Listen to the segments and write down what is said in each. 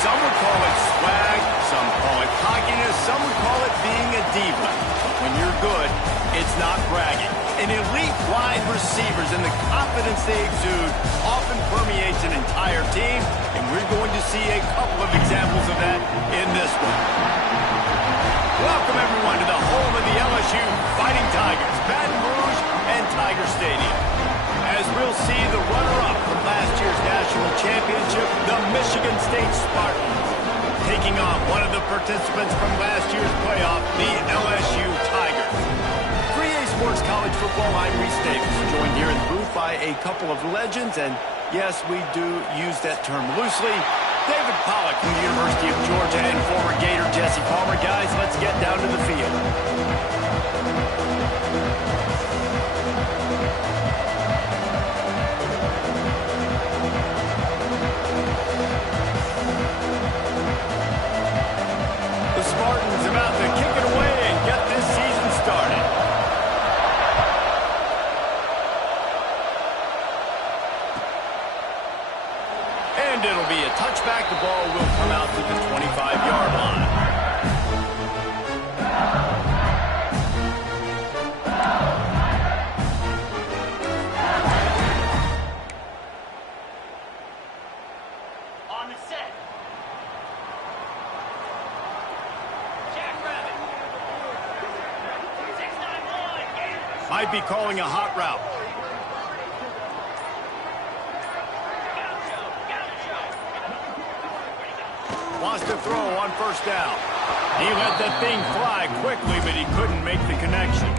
Some would call it swag, some call it cockiness, some would call it being a diva. When you're good, it's not bragging. An elite wide receivers and the confidence they exude often permeates an entire team, and we're going to see a couple of examples of that in this one. Welcome, everyone, to the home of the LSU Fighting Tigers, Baton Rouge and Tiger Stadium. As we'll see the runner-up from last year's national championship, the Michigan State Spartans, taking on one of the participants from last year's playoff, the LSU Tigers. 3A Sports College Football, I'm Reese Davis, joined here in the booth by a couple of legends, and yes, we do use that term loosely. David Pollack from the University of Georgia and former Gator Jesse Palmer. Guys, let's get down to the field. The Spartans about to kick it away and get this season started. And it'll be a touchback. The ball will come out to the 25-yard line. On the set. Jackrabbit. 691. Might be calling a hot route. Wants to throw on first down. He let that thing fly quickly, but he couldn't make the connection.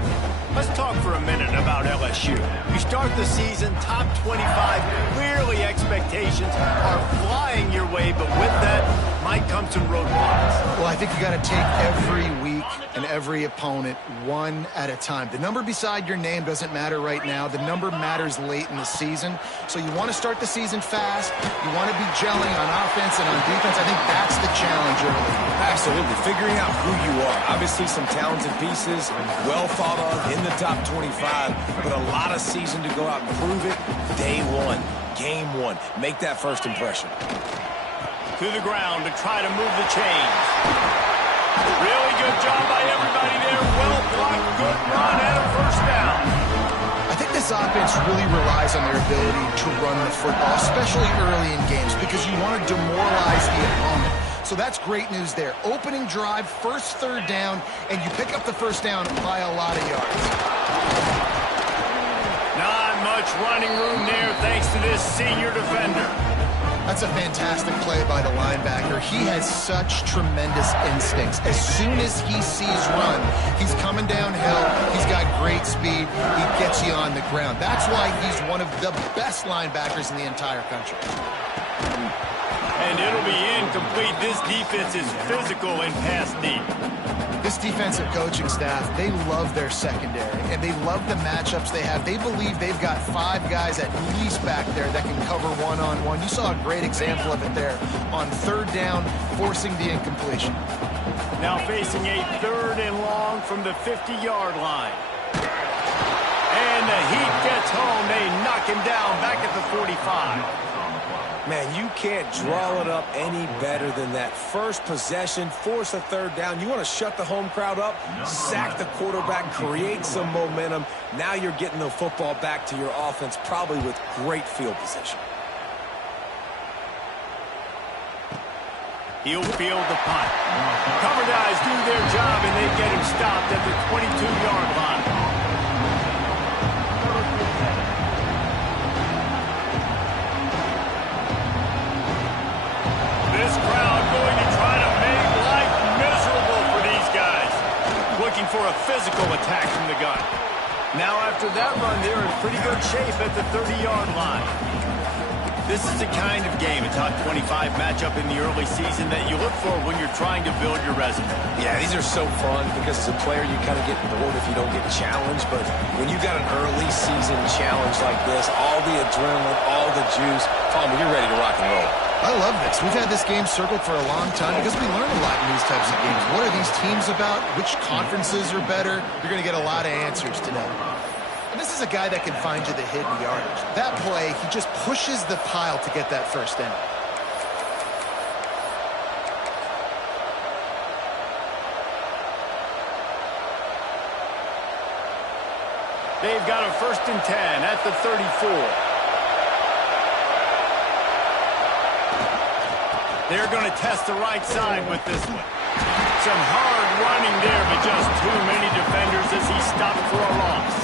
Let's talk for a minute about LSU. You start the season top 25. Clearly expectations are flying your way, but with that might come some roadblocks. Well, I think you got to take every week and every opponent one at a time. The number beside your name doesn't matter right now. The number matters late in the season. So you want to start the season fast. You want to be gelling on offense and on defense. I think that's the challenge early. Absolutely. Figuring out who you are. Obviously some talented pieces, well thought of in the top 25, but a lot of season to go out and prove it. Day one, game one. Make that first impression. To the ground to try to move the chains. Really good job by everybody there. Well blocked, good run, and a first down. I think this offense really relies on their ability to run the football, especially early in games, because you want to demoralize the opponent. So that's great news there. Opening drive, first third down, and you pick up the first down by a lot of yards. Not much running room there thanks to this senior defender. That's a fantastic play by the linebacker. He has such tremendous instincts. As soon as he sees run, he's coming downhill. He's got great speed. He gets you on the ground. That's why he's one of the best linebackers in the entire country. And it'll be incomplete. This defense is physical and pass deep. This defensive coaching staff, they love their secondary, and they love the matchups they have. They believe they've got 5 guys at least back there that can cover one-on-one. You saw a great example of it there on third down, forcing the incompletion. Now facing a third and long from the 50-yard line. And the heat gets home. They knock him down back at the 45. Man, you can't draw it up any better than that. First possession, force a third down. You want to shut the home crowd up, sack the quarterback, create some momentum. Now you're getting the football back to your offense, probably with great field position. He'll field the punt. Cover guys do their job, and they get him stopped at the 22-yard line. This crowd going to try to make life miserable for these guys. Looking for a physical attack from the gun. Now after that run, they're in pretty good shape at the 30-yard line. This is the kind of game, a top 25 matchup in the early season that you look for when you're trying to build your resume. Yeah, these are so fun because as a player you kind of get bored if you don't get challenged, but when you got an early season challenge like this, all the adrenaline, all the juice, Palmer, you're ready to rock and roll. I love this. We've had this game circled for a long time because we learn a lot in these types of games. What are these teams about? Which conferences are better? You're going to get a lot of answers today. And this is a guy that can find you the hidden yardage. That play, he just pushes the pile to get that first down. They've got a 1st and 10 at the 34. They're going to test the right side with this one. Some hard running there, but just too many defenders as he stopped for a loss.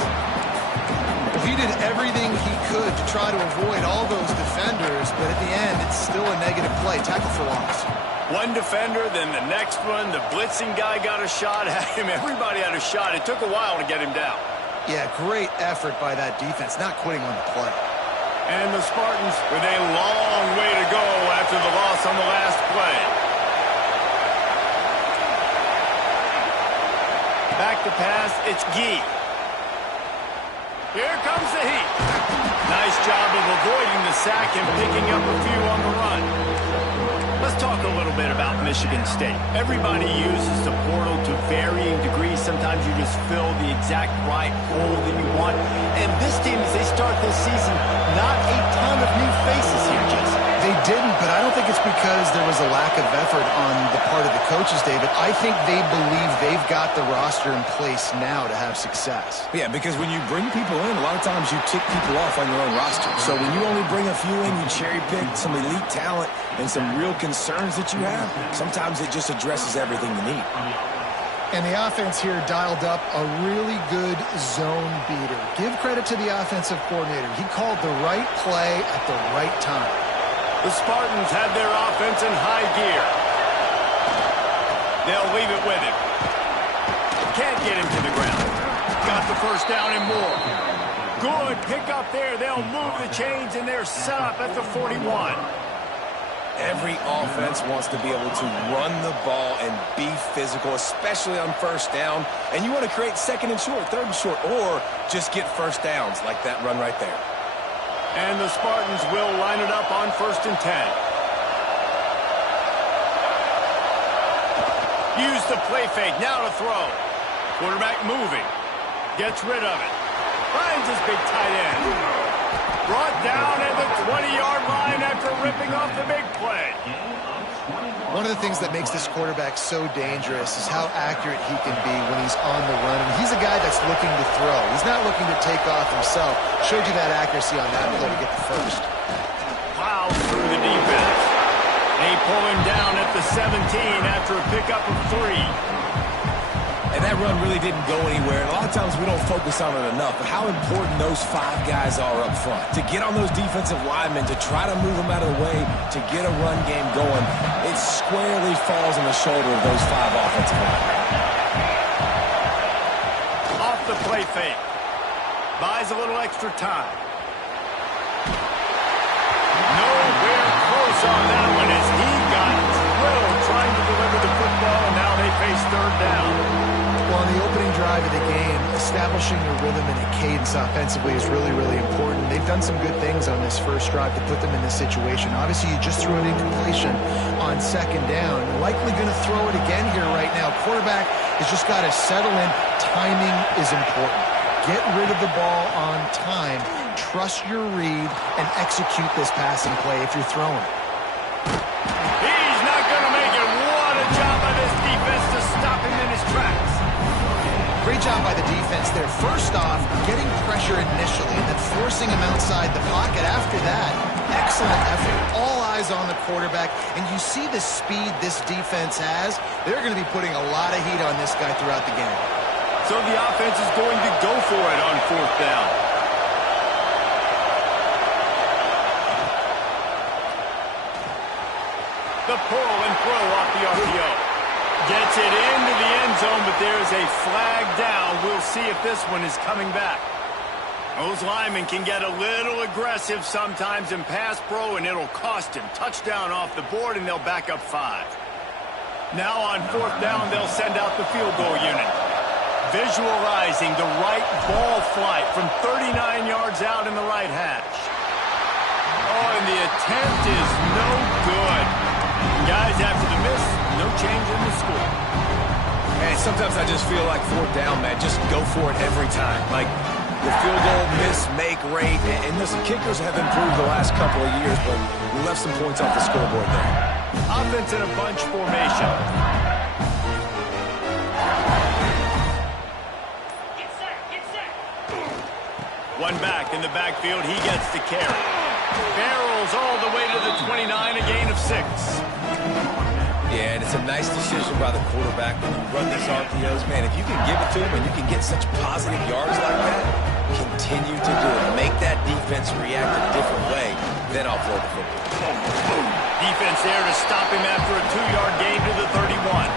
Well, he did everything he could to try to avoid all those defenders, but at the end, it's still a negative play. Tackle for loss. One defender, then the next one. The blitzing guy got a shot at him. Everybody had a shot. It took a while to get him down. Yeah, great effort by that defense, not quitting on the play. And the Spartans with a long way to go after the loss on the last play. Back to pass, it's Gee. Here comes the heat. Nice job of avoiding the sack and picking up a few on the run. Let's talk a little bit about Michigan State. Everybody uses the portal to varying degrees. Sometimes you just fill the exact right hole that you want. And this team, as they start this season, not a ton of new faces here, Jesse. They didn't, but I don't think it's because there was a lack of effort on the part of the coaches, David. I think they believe they've got the roster in place now to have success. Yeah, because when you bring people in, a lot of times you tick people off on your own roster. So when you only bring a few in, you cherry pick some elite talent and some real concerns that you have, sometimes it just addresses everything you need. And the offense here dialed up a really good zone beater. Give credit to the offensive coordinator. He called the right play at the right time. The Spartans have their offense in high gear. They'll leave it with him. Can't get him to the ground. Got the 1st down and more. Good pick up there. They'll move the chains, and they're set up at the 41. Every offense wants to be able to run the ball and be physical, especially on 1st down. And you want to create 2nd and short, 3rd and short, or just get 1st downs like that run right there. And the Spartans will line it up on 1st and 10. Use the play fake. Now to throw. Quarterback moving. Gets rid of it. Finds his big tight end. Brought down at the 20-yard line after ripping off the big play. One of the things that makes this quarterback so dangerous is how accurate he can be when he's on the run. And he's a guy that's looking to throw. He's not looking to take off himself. Showed you that accuracy on that play to get the 1st. Plows through the defense. They pull him down at the 17 after a pickup of 3. And that run really didn't go anywhere. And a lot of times we don't focus on it enough, but how important those 5 guys are up front. To get on those defensive linemen, to try to move them out of the way, to get a run game going, it squarely falls on the shoulder of those 5 offensive linemen. Off the play fake. Buys a little extra time. Nowhere close on that one as he got drilled trying to deliver the football, and now they face 3rd down. Well, on the opening drive of the game, establishing a rhythm and a cadence offensively is really, really important. They've done some good things on this 1st drive to put them in this situation. Obviously, you just threw an incompletion on 2nd down. Likely going to throw it again here right now. Quarterback has just got to settle in. Timing is important. Get rid of the ball on time. Trust your read and execute this passing play if you're throwing it. He's not going to make it. What a job by this defense to stop him in his tracks. Great job by the defense there. First off, getting pressure initially and then forcing him outside the pocket. After that, excellent effort. All eyes on the quarterback. And you see the speed this defense has. They're going to be putting a lot of heat on this guy throughout the game. So the offense is going to go for it on 4th down. The pull and throw off the RPO. Gets it into the end zone, but there is a flag down. We'll see if this one is coming back. Those linemen can get a little aggressive sometimes in pass pro, and it'll cost him. Touchdown off the board, and they'll back up 5. Now on 4th down, they'll send out the field goal unit. Visualizing the right ball flight from 39 yards out in the right hash. Oh, and the attempt is no good. Guys, after the miss, no change in the score. And sometimes I just feel like 4th down, man, just go for it every time. Like the field goal miss-make rate. And listen, kickers have improved the last couple of years, but we left some points off the scoreboard there. Offense in a bunch formation. Get set, get set. One back in the backfield. He gets the carry. Barrels all the way to the 29, a gain of 6. Yeah, and it's a nice decision by the quarterback when you run these RPOs. Man, if you can give it to him and you can get such positive yards like that, continue to do it. Make that defense react a different way, then I'll throw the football. Defense there to stop him after a 2-yard gain to the 31.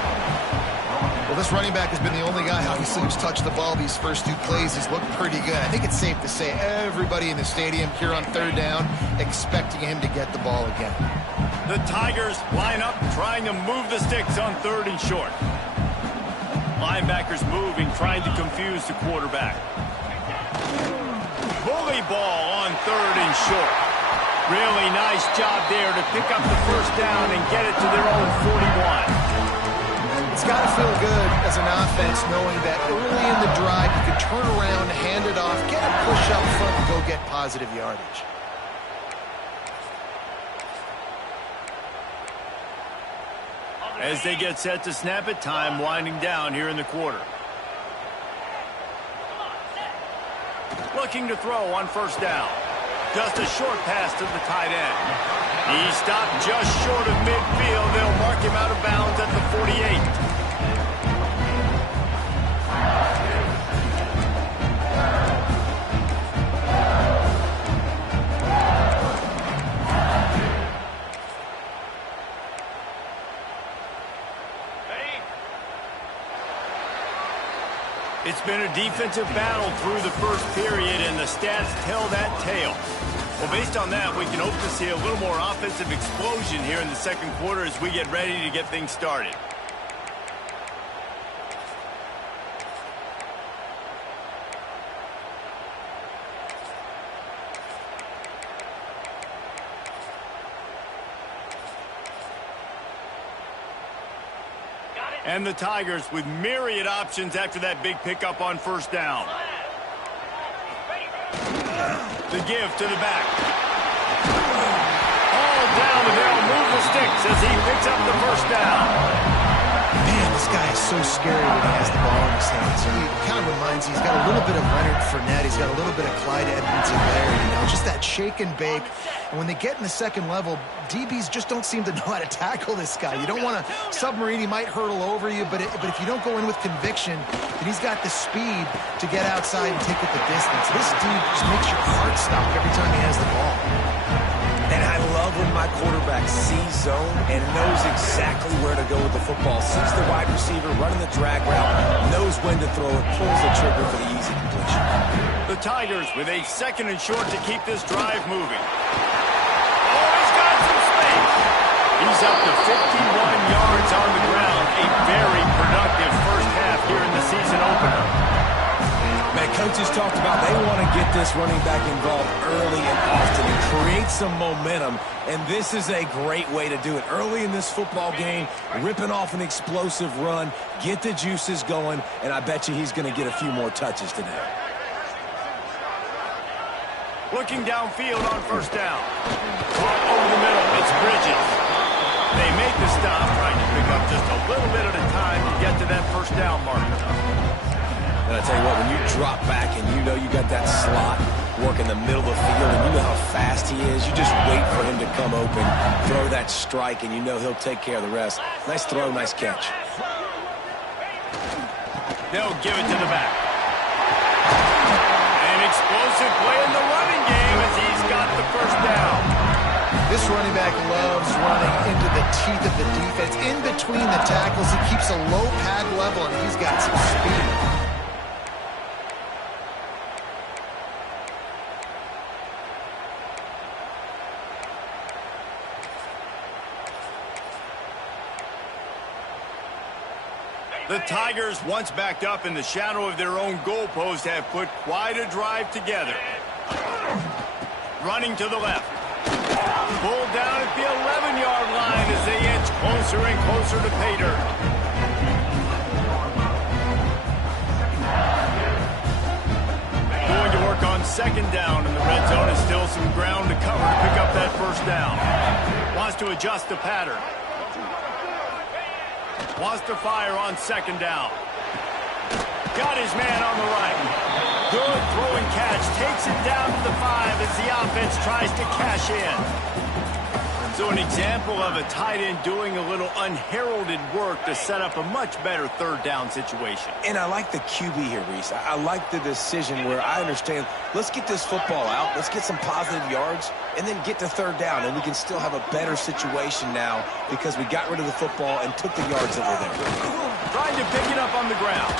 Well, this running back has been the only guy, obviously, who's touched the ball these first 2 plays. He's looked pretty good. I think it's safe to say everybody in the stadium here on 3rd down expecting him to get the ball again. The Tigers line up trying to move the sticks on 3rd and short. Linebackers moving, trying to confuse the quarterback. Bully ball on 3rd and short. Really nice job there to pick up the first down and get it to their own 41. It's got to feel good as an offense knowing that early in the drive you can turn around, hand it off, get a push up front, and go get positive yardage. As they get set to snap it, time winding down here in the quarter. Looking to throw on 1st down. Just a short pass to the tight end. He stopped just short of midfield. They'll mark him out of bounds at the 48. It's been a defensive battle through the first period, and the stats tell that tale. Well, based on that, we can hope to see a little more offensive explosion here in the 2nd quarter as we get ready to get things started. And the Tigers with myriad options after that big pickup on 1st down. The give to the back. All down the barrel, move the sticks as he picks up the 1st down. Man, this guy is so scary when he has the ball in his hands. He kind of reminds you, he's got a little bit of Leonard Fournette. He's got a little bit of Clyde Edwards-Helaire, you know, just that shake and bake. And when they get in the 2nd level, DBs just don't seem to know how to tackle this guy. You don't want to submarine. He might hurtle over you, but if you don't go in with conviction, then he's got the speed to get outside and take it the distance. This dude just makes your heart stop every time he has the ball. And I love when my quarterback sees zone and knows exactly where to go with the football. Sees the wide receiver running the drag route, knows when to throw it, pulls the trigger for the easy completion. The Tigers with a 2nd and short to keep this drive moving. Oh, he's got some space. He's up to 51 yards on the ground. A very productive first half here in the season opener. Man, coaches talked about they want to get this running back involved early and often and create some momentum, and this is a great way to do it. Early in this football game, ripping off an explosive run, get the juices going, and I bet you he's going to get a few more touches today. Looking downfield on 1st down. Caught over the middle. It's Bridges. They make the stop, trying to pick up just a little bit at a time to get to that 1st down marker. And I tell you what, when you drop back and you know you got that slot working the middle of the field and you know how fast he is, you just wait for him to come open, throw that strike, and you know he'll take care of the rest. Nice throw, nice catch. They'll give it to the back. An explosive play in the running game as he's got the 1st down. This running back loves running into the teeth of the defense. In between the tackles, he keeps a low pad level, and he's got some speed. The Tigers, once backed up in the shadow of their own goalpost, have put quite a drive together. Running to the left. Pulled down at the 11-yard line as they inch closer and closer to pay dirt. Going to work on 2nd down in the red zone. Is still some ground to cover to pick up that 1st down. Wants to adjust the pattern. Wants to fire on 2nd down. Got his man on the right. Good throw and catch. Takes it down to the 5 as the offense tries to cash in. So an example of a tight end doing a little unheralded work to set up a much better third down situation. And I like the QB here, Reese. I like the decision where I understand, let's get this football out, let's get some positive yards, and then get to third down, and we can still have a better situation now because we got rid of the football and took the yards that were there. Trying to pick it up on the ground.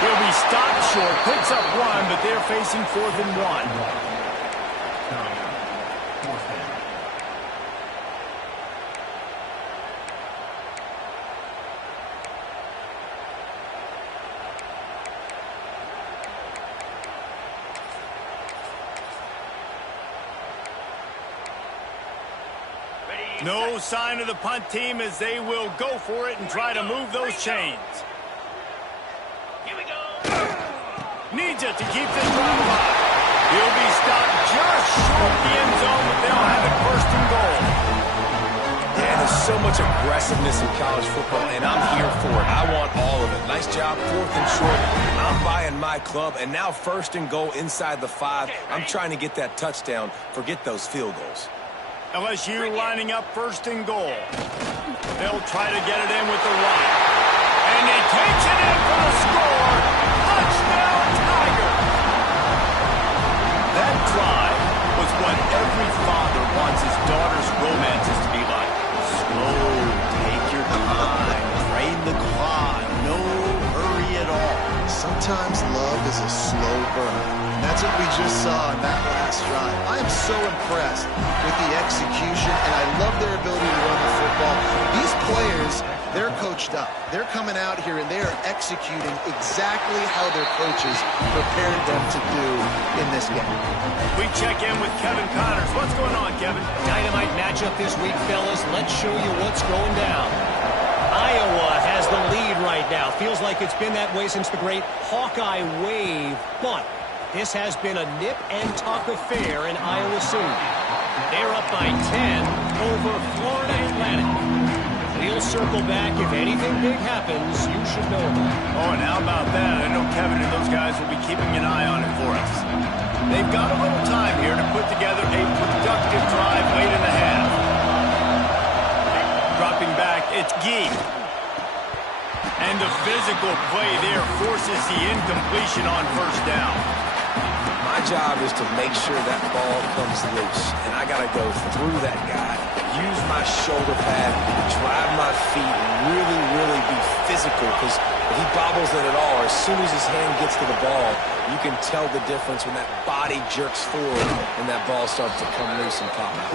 He'll be stopped short, picks up 1, but they're facing 4th and 1. No sign of the punt team as they will go for it and try to move those chains. Here we go. Needs it to keep this drive alive. He'll be stopped just short the end zone, but they'll have it 1st and goal. Yeah, there's so much aggressiveness in college football, and I'm here for it. I want all of it. Nice job, 4th and short. I'm buying my club, and now 1st and goal inside the 5. I'm trying to get that touchdown. Forget those field goals. LSU lining up 1st and goal. They'll try to get it in with the right. And he takes it in for the score. Touchdown, Tiger. That drive was what every father wants his daughter's romances to be like. Slow, take your time, drain the clock, no hurry at all. Sometimes love is a slow burn. And that's what we just saw in that last drive. I am so impressed with the execution, and I love their ability to run the football. These players, they're coached up. They're coming out here, and they are executing exactly how their coaches prepared them to do in this game. We check in with Kevin Connors. What's going on, Kevin? Dynamite matchup this week, fellas. Let's show you what's going down. Iowa has the lead right now. Feels like it's been that way since the great Hawkeye wave, but this has been a nip-and-tuck affair in Iowa soon. They're up by 10 over Florida Atlantic. We'll circle back. If anything big happens, you should know about it. Oh, and how about that? I know Kevin and those guys will be keeping an eye on it for us. They've got a little time here to put together a productive drive late in the half. Dropping back, it's Gee. And the physical play there forces the incompletion on 1st down. My job is to make sure that ball comes loose, and I got to go through that guy, use my shoulder pad, drive my feet, and really be physical, because if he bobbles it at all, as soon as his hand gets to the ball, you can tell the difference when that body jerks forward and that ball starts to come loose and pop out.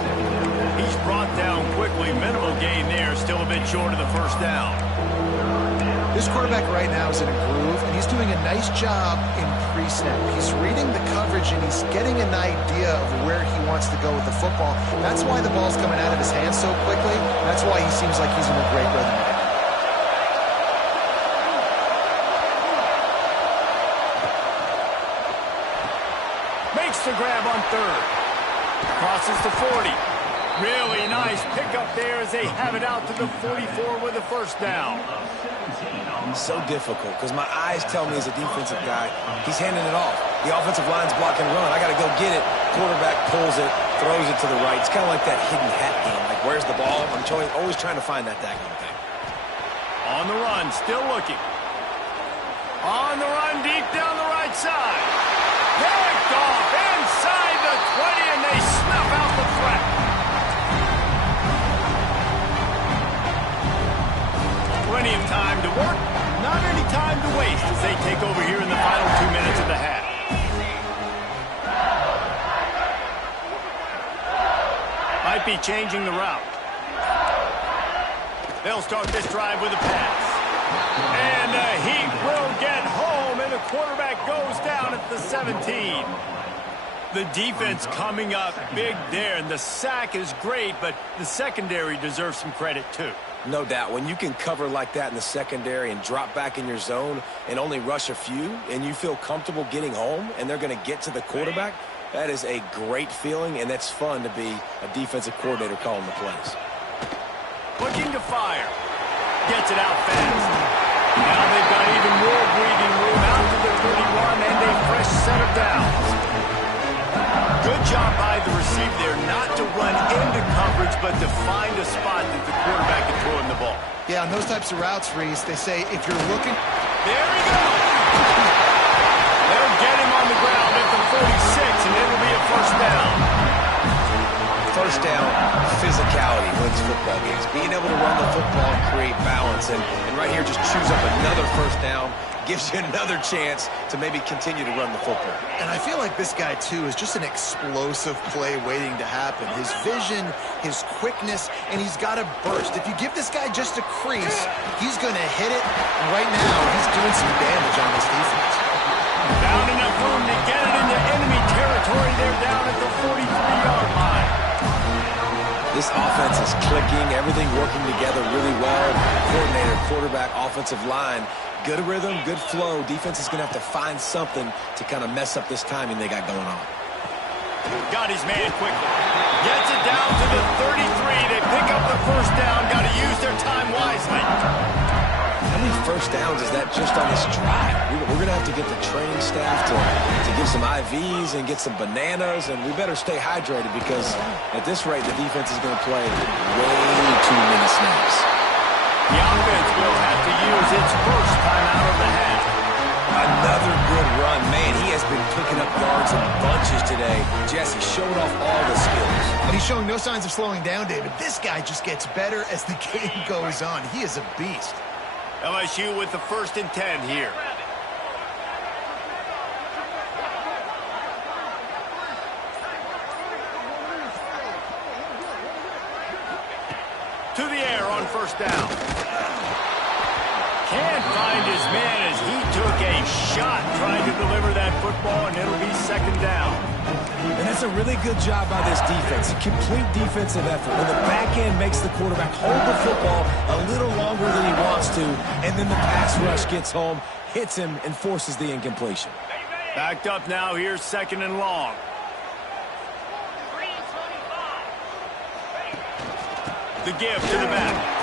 He's brought down quickly. Minimal gain there, still a bit short of the 1st down. This quarterback right now is in a groove, and he's doing a nice job in pre-snap. He's reading the coverage, and he's getting an idea of where he wants to go with the football. That's why the ball's coming out of his hands so quickly. That's why he seems like he's in a great rhythm right now. Makes the grab on 3rd. Crosses the 40. Really nice pickup there as they have it out to the 44 with a 1st down. So difficult because my eyes tell me as a defensive guy, he's handing it off. The offensive line's blocking run. I got to go get it. Quarterback pulls it, throws it to the right. It's kind of like that hidden hat game. Like, where's the ball? I'm always trying to find that daggone thing. On the run, still looking. On the run, deep down the right side. Picked off inside the 20, and they snuff out the threat. Plenty of time to work, not any time to waste as they take over here in the final 2 minutes of the half. Might be changing the route. They'll start this drive with a pass. And he will get home, and the quarterback goes down at the 17. The defense coming up big there, and the sack is great, but the secondary deserves some credit too. No doubt. When you can cover like that in the secondary and drop back in your zone and only rush a few, and you feel comfortable getting home, and they're going to get to the quarterback, that is a great feeling, and that's fun to be a defensive coordinator calling the plays. Looking to fire. Gets it out fast. Now they've got even more breathing room out to the 31, and a fresh downs. Good job by the receiver there not to run into coverage, but to find a spot that the quarterback can throw in the ball. Yeah, on those types of routes, Reese, they say if you're looking... There we go! They'll get him on the ground at the 46, and it'll be a first down. First down, physicality wins football games. Being able to run the football and create balance. And right here, just choose up another first down. Gives you another chance to maybe continue to run the football. And I feel like this guy, too, is just an explosive play waiting to happen. His vision, his quickness, and he's got a burst. If you give this guy just a crease, he's going to hit it. And right now, he's doing some damage on this defense. Found enough room to get it into enemy territory. They're down at the 43-yard line. This offense is clicking, everything working together really well. Coordinator, quarterback, offensive line. Good rhythm, good flow. Defense is going to have to find something to kind of mess up this timing they got going on. Got his man quickly. Gets it down to the 33. They pick up the first down. Got to use their time wisely. How many first downs is that just on this drive? We're going to have to get the training staff to give some IVs and get some bananas, and we better stay hydrated because at this rate, the defense is going to play way too many snaps. The offense will have to use its first timeout of the half. Another good run. Man, he has been picking up yards in bunches today. Jesse showed off all the skills. And he's showing no signs of slowing down, David. This guy just gets better as the game goes on. He is a beast. LSU with the 1st and 10 here. To the air on first down. Can't find his man as he took a shot trying to deliver that football, and it'll be 2nd down. And that's a really good job by this defense. A complete defensive effort. When the back end makes the quarterback hold the football a little longer than he wants to, and then the pass rush gets home, hits him, and forces the incompletion. Backed up now. Here's 2nd and long. The give to the back.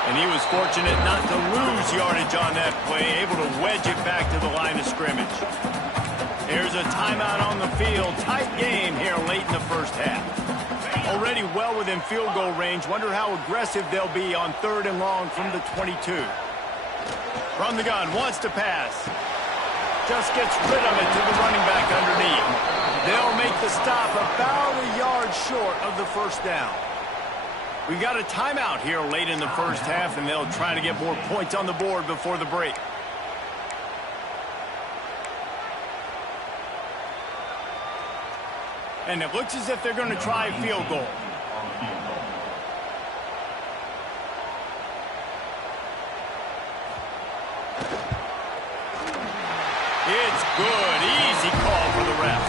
And he was fortunate not to lose yardage on that play, able to wedge it back to the line of scrimmage. There's a timeout on the field. Tight game here late in the first half. Already well within field goal range. Wonder how aggressive they'll be on 3rd and long from the 22. From the gun, wants to pass. Just gets rid of it to the running back underneath. They'll make the stop about a yard short of the first down. We got a timeout here late in the first half, and they'll try to get more points on the board before the break. And it looks as if they're going to try a field goal. It's good. Easy call for the ref.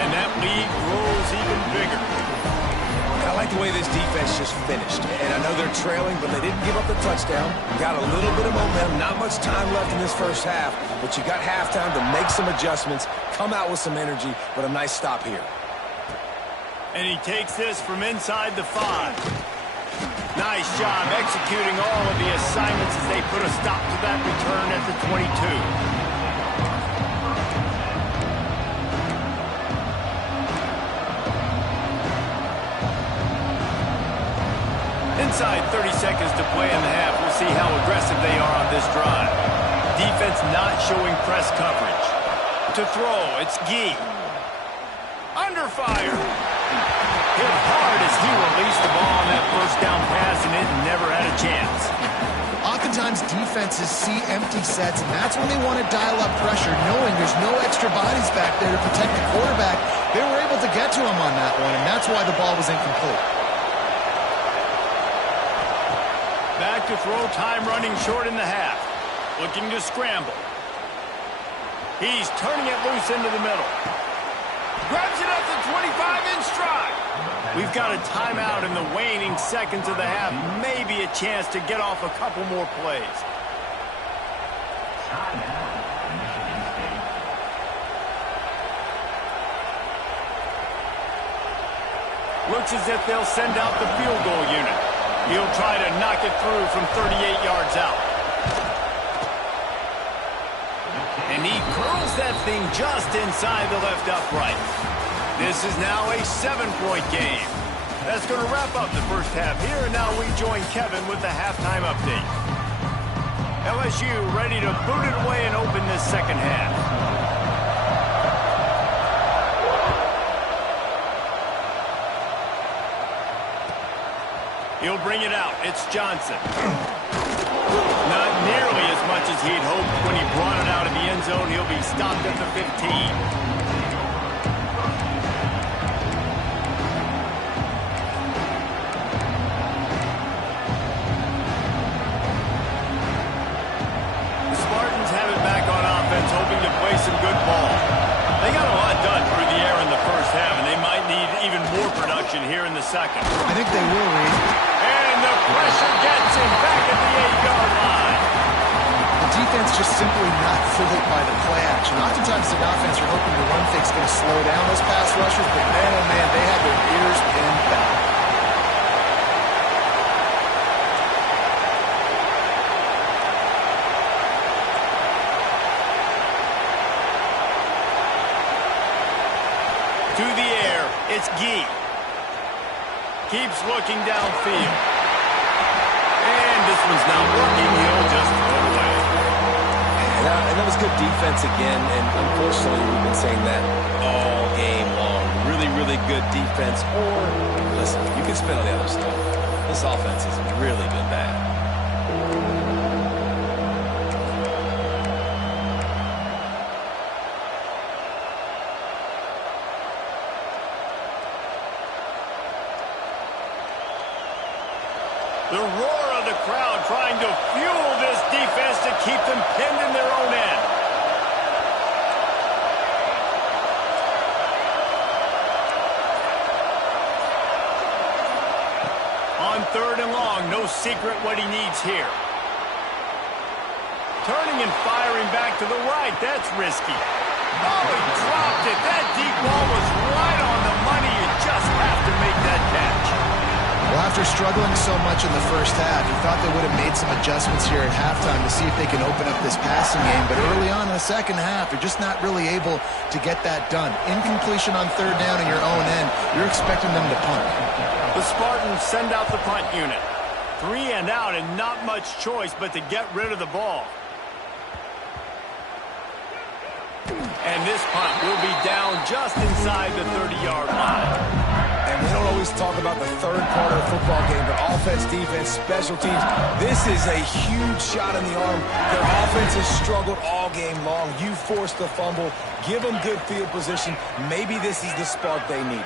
And that lead grows even bigger. I like the way this defense just finished. And I know they're trailing, but they didn't give up the touchdown. Got a little bit of momentum. Not much time left in this first half, but you got halftime to make some adjustments, come out with some energy, but a nice stop here. And he takes this from inside the 5. Nice job executing all of the assignments as they put a stop to that return at the 22. Inside 30 seconds to play in the half. We'll see how aggressive they are on this drive. Defense not showing press coverage. To throw, it's Gee. Under fire. Hit hard as he released the ball on that first down pass, and it never had a chance. Oftentimes, defenses see empty sets, and that's when they want to dial up pressure, knowing there's no extra bodies back there to protect the quarterback. They were able to get to him on that one, and that's why the ball was incomplete. Back to throw, time running short in the half. Looking to scramble. He's turning it loose into the middle. Grabs it at the 25 in stride. We've got a timeout in the waning seconds of the half. Maybe a chance to get off a couple more plays. Looks as if they'll send out the field goal unit. He'll try to knock it through from 38 yards out. And he curls that thing just inside the left upright. This is now a 7-point game. That's going to wrap up the first half here, and now we join Kevin with the halftime update. LSU ready to boot it away and open this second half. He'll bring it out. It's Johnson. Not nearly as much as he'd hoped when he brought it out of the end zone. He'll be stopped at the 15. Hoping to play some good ball. They got a lot done through the air in the first half, and they might need even more production here in the second. I think they will, Reed. And the pressure gets him back at the 8-yard line. The defense just simply not fooled by the play action. Oftentimes the offense are hoping the run fake's going to slow down those pass rushers, but man, oh man, they had their ears pinned back. To the air, it's Gee. Keeps looking downfield. And this one's not working. He'll just throw it away. And that was good defense again, and unfortunately we've been saying that all game long. Really, really good defense. Or, listen, you can spin on the other stuff. This offense has really been bad. The roar of the crowd trying to fuel this defense to keep them pinned in their own end. On 3rd and long, no secret what he needs here. Turning and firing back to the right, that's risky. Oh, he dropped it. That deep ball was right on the money. You just have to make that catch. Well, after struggling so much in the first half, you thought they would have made some adjustments here at halftime to see if they can open up this passing game. But early on in the second half, you're just not really able to get that done. Incompletion on 3rd down in your own end, you're expecting them to punt. The Spartans send out the punt unit. 3 and out and not much choice but to get rid of the ball. And this punt will be down just inside the 30-yard line. And we don't always talk about the third part of the football game, but offense, defense, special teams, this is a huge shot in the arm. Their offense has struggled all game long. You force the fumble, give them good field position. Maybe this is the spark they needed.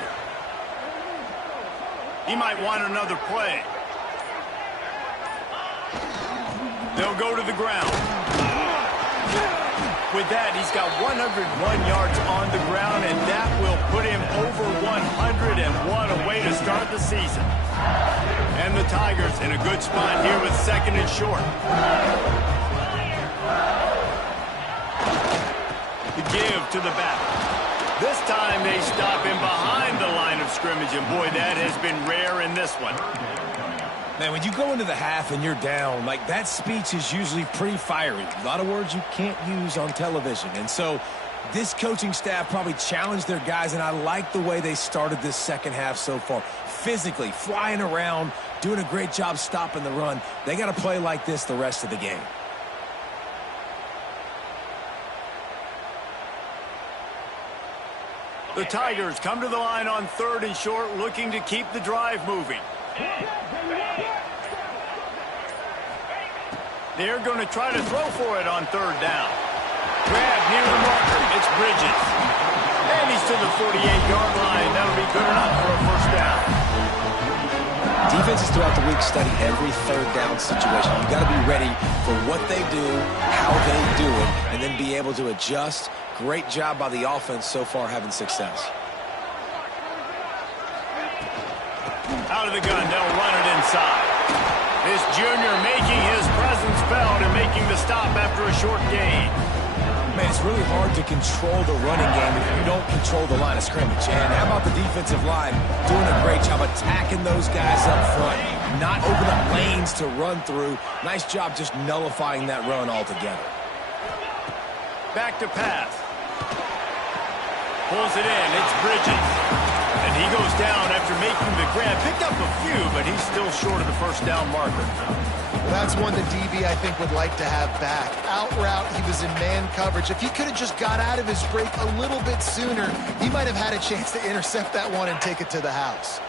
He might want another play. They'll go to the ground. With that, he's got 101 yards on the ground, and that will put him over 101 away to start the season. And the Tigers in a good spot here with 2nd and short. The give to the back. This time they stop him behind the line of scrimmage, and boy, that has been rare in this one. Man, when you go into the half and you're down, like that speech is usually pretty fiery. A lot of words you can't use on television. And so this coaching staff probably challenged their guys, and I like the way they started this second half so far. Physically, flying around, doing a great job stopping the run. They got to play like this the rest of the game. The Tigers come to the line on 3rd and short, looking to keep the drive moving. They're going to try to throw for it on 3rd down. Grab near the marker. It's Bridges. And he's to the 48-yard line. That'll be good enough for a 1st down. Defenses throughout the week study every 3rd down situation. You got to be ready for what they do, how they do it, and then be able to adjust. Great job by the offense so far having success. Out of the gun, they'll run it inside. This junior making his presence felt and making the stop after a short gain. Man, it's really hard to control the running game if you don't control the line of scrimmage. And how about the defensive line doing a great job attacking those guys up front, not opening up lanes to run through. Nice job just nullifying that run altogether. Back to pass. Pulls it in. It's Bridges. And he goes down after making the grab. Picked up a few, but he's still short of the first down marker. Well, that's one the DB, I think, would like to have back. Out route, he was in man coverage. If he could have just got out of his break a little bit sooner, he might have had a chance to intercept that one and take it to the house.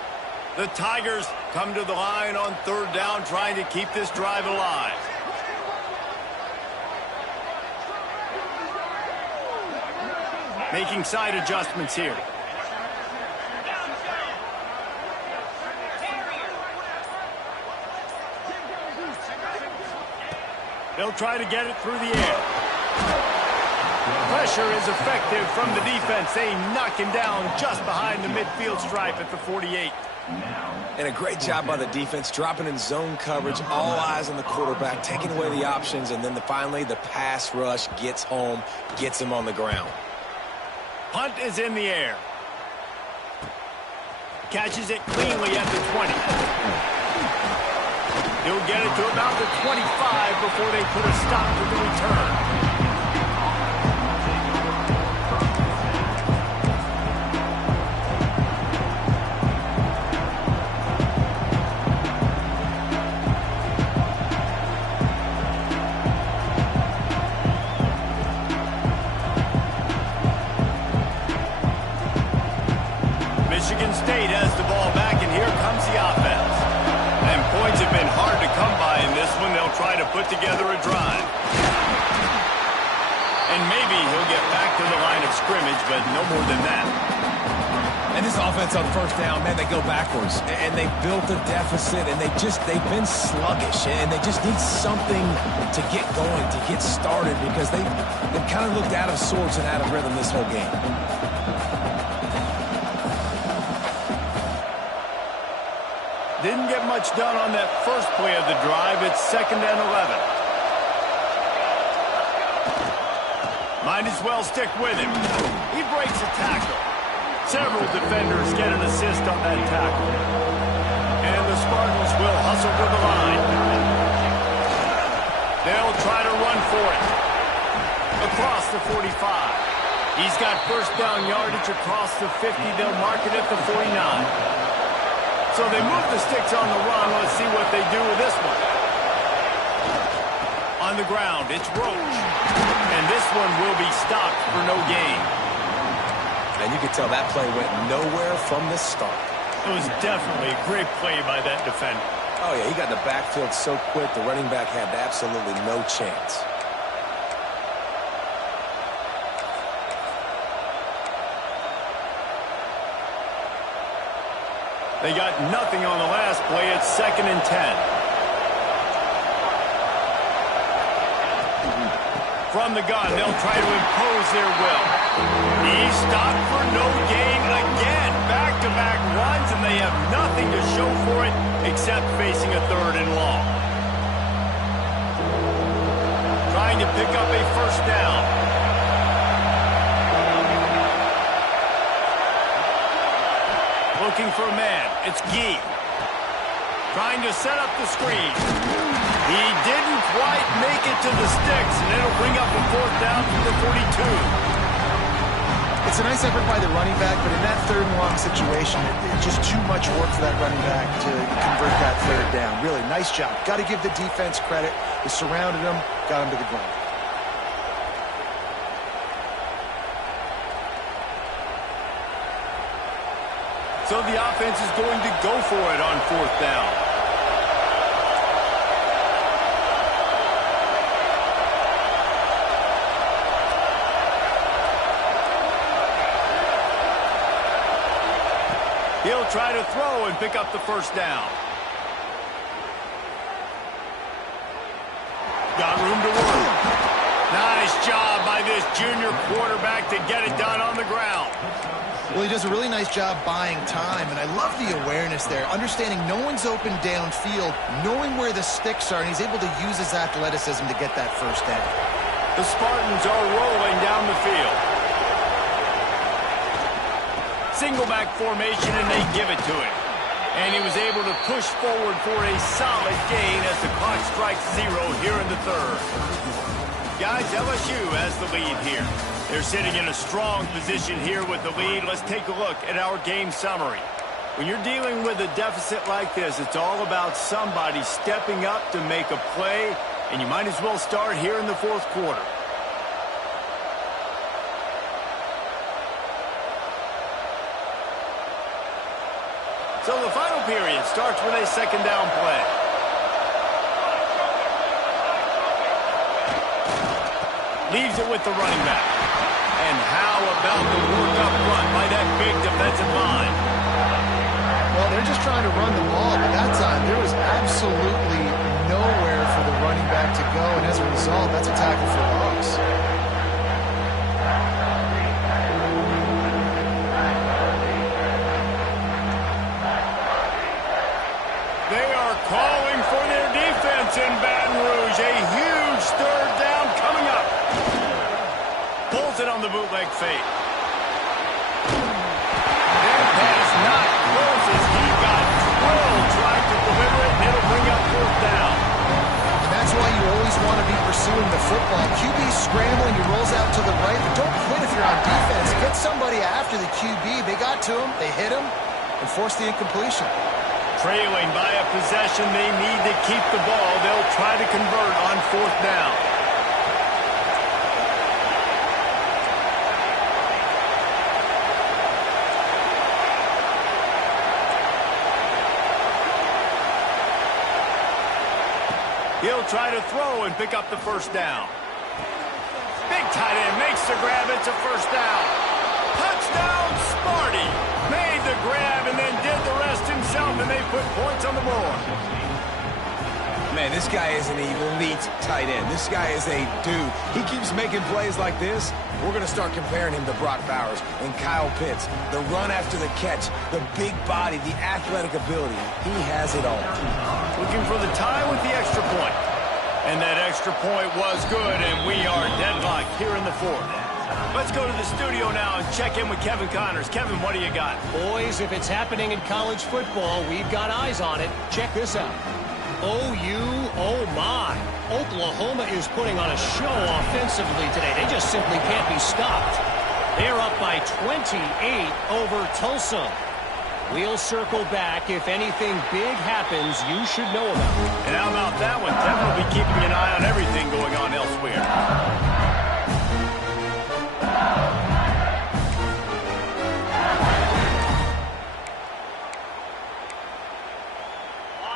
The Tigers come to the line on third down, trying to keep this drive alive. Making side adjustments here. They'll try to get it through the air. Pressure is effective from the defense. They knock him down just behind the midfield stripe at the 48. And a great job by the defense, dropping in zone coverage, all eyes on the quarterback, taking away the options, and then finally the pass rush gets home, gets him on the ground. Punt is in the air. Catches it cleanly at the 20. He'll get it to about the 25 before they put a stop to the return. Michigan State has the ball back, and here comes the offense. And points have been hard to come by in this one. They'll try to put together a drive. And maybe he'll get back to the line of scrimmage, but no more than that. And this offense on first down, man, they go backwards. And they built a deficit, and they've been sluggish. And they just need something to get going, to get started, because they've kind of looked out of sorts and out of rhythm this whole game. Didn't get much done on that first play of the drive. It's 2nd and 11. Might as well stick with him. He breaks a tackle. Several defenders get an assist on that tackle. And the Spartans will hustle to the line. They'll try to run for it. Across the 45. He's got first down yardage across the 50. They'll mark it at the 49. So they move the sticks on the run. Let's see what they do with this one. On the ground, it's Roach. And this one will be stopped for no gain. And you could tell that play went nowhere from the start. It was definitely a great play by that defender. Oh, yeah, he got in the backfield so quick, the running back had absolutely no chance. They got nothing on the last play. It's 2nd and 10. From the gun, they'll try to impose their will. He's stopped for no gain again. Back-to-back runs, and they have nothing to show for it except facing a 3rd and long. Trying to pick up a first down. Looking for a man. It's Gee. Trying to set up the screen. He didn't quite make it to the sticks, and it'll bring up a 4th down from the 42. It's a nice effort by the running back, but in that 3rd and long situation, it's just too much work for that running back to convert that 3rd down. Really, nice job. Got to give the defense credit. They surrounded him, got him to the ground. So the offense is going to go for it on 4th down. He'll try to throw and pick up the first down. Got room to work. Nice job by this junior quarterback to get it done on the ground. Well, he does a really nice job buying time, and I love the awareness there. Understanding no one's open downfield, knowing where the sticks are, and he's able to use his athleticism to get that first down. The Spartans are rolling down the field. Single back formation, and they give it to him. And he was able to push forward for a solid gain as the clock strikes 0 here in the 3rd. Guys, LSU has the lead here. They're sitting in a strong position here with the lead. Let's take a look at our game summary. When you're dealing with a deficit like this, it's all about somebody stepping up to make a play, and you might as well start here in the fourth quarter. So the final period starts with a second down play. Leaves it with the running back. And how about the work up front by that big defensive line? Well, they're just trying to run the ball, but that time there was absolutely nowhere for the running back to go, and as a result, that's a tackle for loss. They are calling for their defense in Baton Rouge. A huge third down coming up. Pulls it on the bootleg fake. Their pass not close as he got drilled trying to deliver it, and it'll bring up fourth down. And that's why you always want to be pursuing the football. QB's scrambling, he rolls out to the right, but don't quit if you're on defense. Get somebody after the QB. They got to him, they hit him, and forced the incompletion. Trailing by a possession, they need to keep the ball. They'll try to convert on fourth down. He'll try to throw and pick up the first down. Big tight end makes the grab. It's a first down. Touchdown, Sparty. Made the grab and then did the rest himself, and they put points on the board. Man, this guy is an elite tight end. This guy is a dude. He keeps making plays like this. We're going to start comparing him to Brock Bowers and Kyle Pitts. The run after the catch, the big body, the athletic ability. He has it all. Looking for the tie with the extra point. And that extra point was good, and we are deadlocked here in the fourth. Let's go to the studio now and check in with Kevin Connors. Kevin, what do you got? Boys, if it's happening in college football, we've got eyes on it. Check this out. OU, oh my. Oklahoma is putting on a show offensively today. They just simply can't be stopped. They're up by 28 over Tulsa. We'll circle back. If anything big happens, you should know about it. And how about that one? Kevin will be keeping an eye on everything going on elsewhere.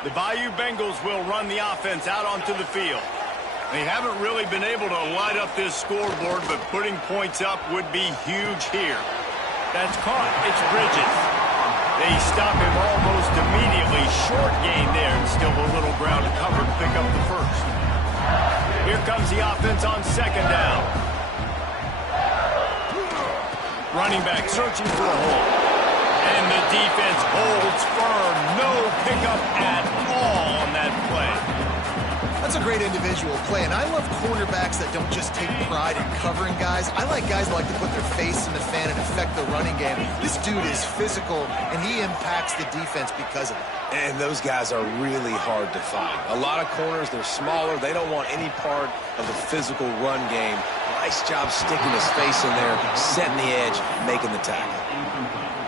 The Bayou Bengals will run the offense out onto the field. They haven't really been able to light up this scoreboard, but putting points up would be huge here. That's caught. It's Bridges. They stop him almost immediately. Short gain there, and still a little ground to cover to pick up the first. Here comes the offense on second down. Running back searching for a hole. And the defense holds firm. No pickup at all on that play. That's a great individual play, and I love cornerbacks that don't just take pride in covering guys. I like guys that like to put their face in the fan and affect the running game. This dude is physical, and he impacts the defense because of it. And those guys are really hard to find. A lot of corners, they're smaller. They don't want any part of the physical run game. Nice job sticking his face in there, setting the edge, making the tackle.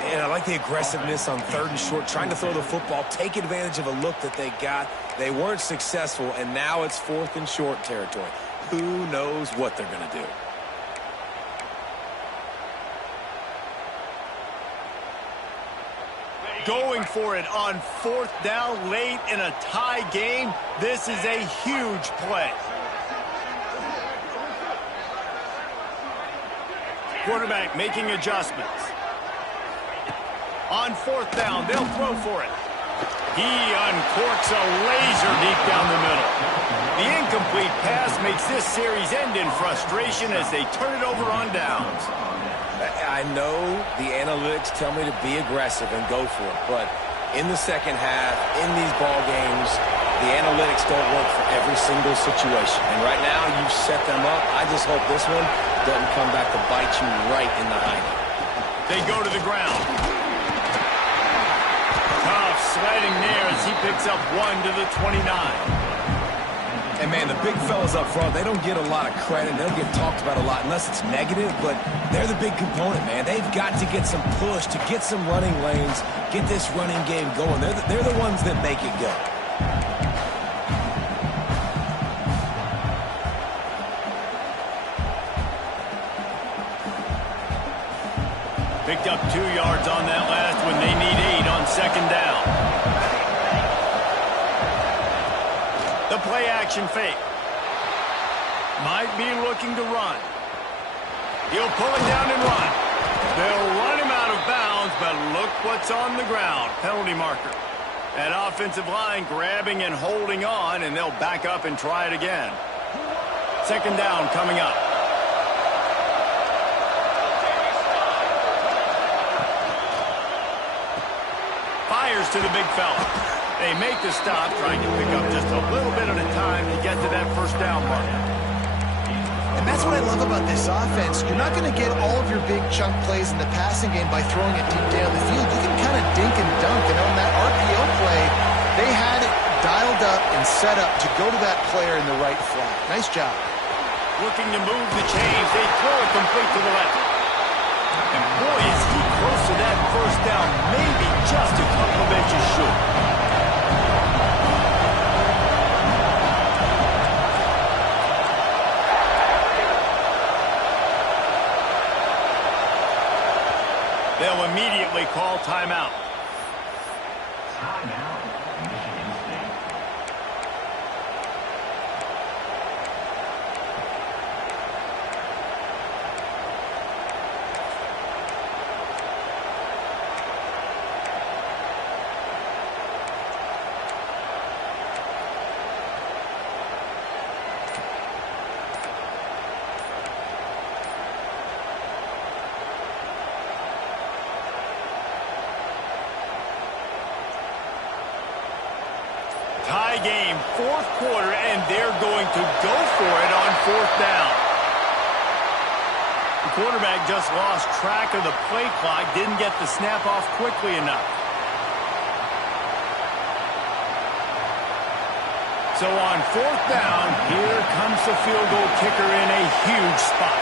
And I like the aggressiveness on third and short, trying to throw the football, take advantage of a look that they got. They weren't successful, and now it's fourth and short territory. Who knows what they're going to do? Going for it on fourth down late in a tie game. This is a huge play. Quarterback making adjustments. On fourth down, they'll throw for it. He uncorks a laser deep down the middle. The incomplete pass makes this series end in frustration as they turn it over on downs. I know the analytics tell me to be aggressive and go for it, but in the second half, in these ball games, the analytics don't work for every single situation. And right now, you've set them up. I just hope this one doesn't come back to bite you right in the eye. They go to the ground. Tough sledding there as he picks up 1 to the 29. And, man, the big fellas up front, they don't get a lot of credit. They don't get talked about a lot unless it's negative, but they're the big component, man. They've got to get some push, to get some running lanes, get this running game going. They're the ones that make it go. Picked up 2 yards on that last one. They need 8 on second down. The play action fake. Might be looking to run. He'll pull it down and run. They'll run him out of bounds, but look what's on the ground. Penalty marker. That offensive line grabbing and holding on, and they'll back up and try it again. Second down coming up. Fires to the big fella. They make the stop, trying to pick up just a little bit at a time to get to that first down mark. And that's what I love about this offense. You're not going to get all of your big chunk plays in the passing game by throwing it deep down the field. You can kind of dink and dunk. And on that RPO play, they had it dialed up and set up to go to that player in the right flat. Nice job. Looking to move the chains. They throw it complete to the left. And boy, is he close to that first down. Maybe just a couple of inches short. They'll immediately call timeout. Tie game, fourth quarter, and they're going to go for it on fourth down. The quarterback just lost track of the play clock, didn't get the snap off quickly enough. So on fourth down, here comes the field goal kicker in a huge spot.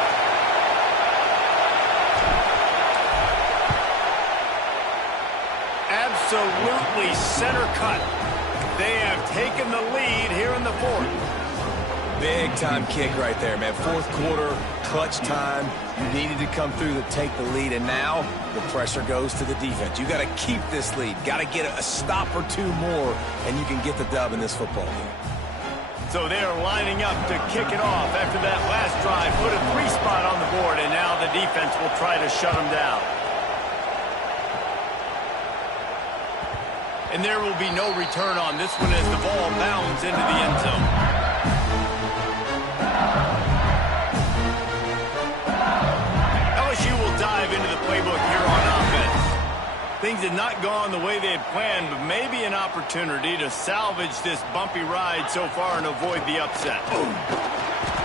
Absolutely center cut. They have taken the lead here in the fourth. Big-time kick right there, man. Fourth quarter, clutch time. You needed to come through to take the lead, and now the pressure goes to the defense. You got to keep this lead. Got to get a stop or two more, and you can get the dub in this football game. So they are lining up to kick it off after that last drive. Put a 3 spot on the board, and now the defense will try to shut them down. And there will be no return on this one as the ball bounds into the end zone. LSU will dive into the playbook here on offense. Things had not gone the way they had planned, but maybe an opportunity to salvage this bumpy ride so far and avoid the upset. Boom.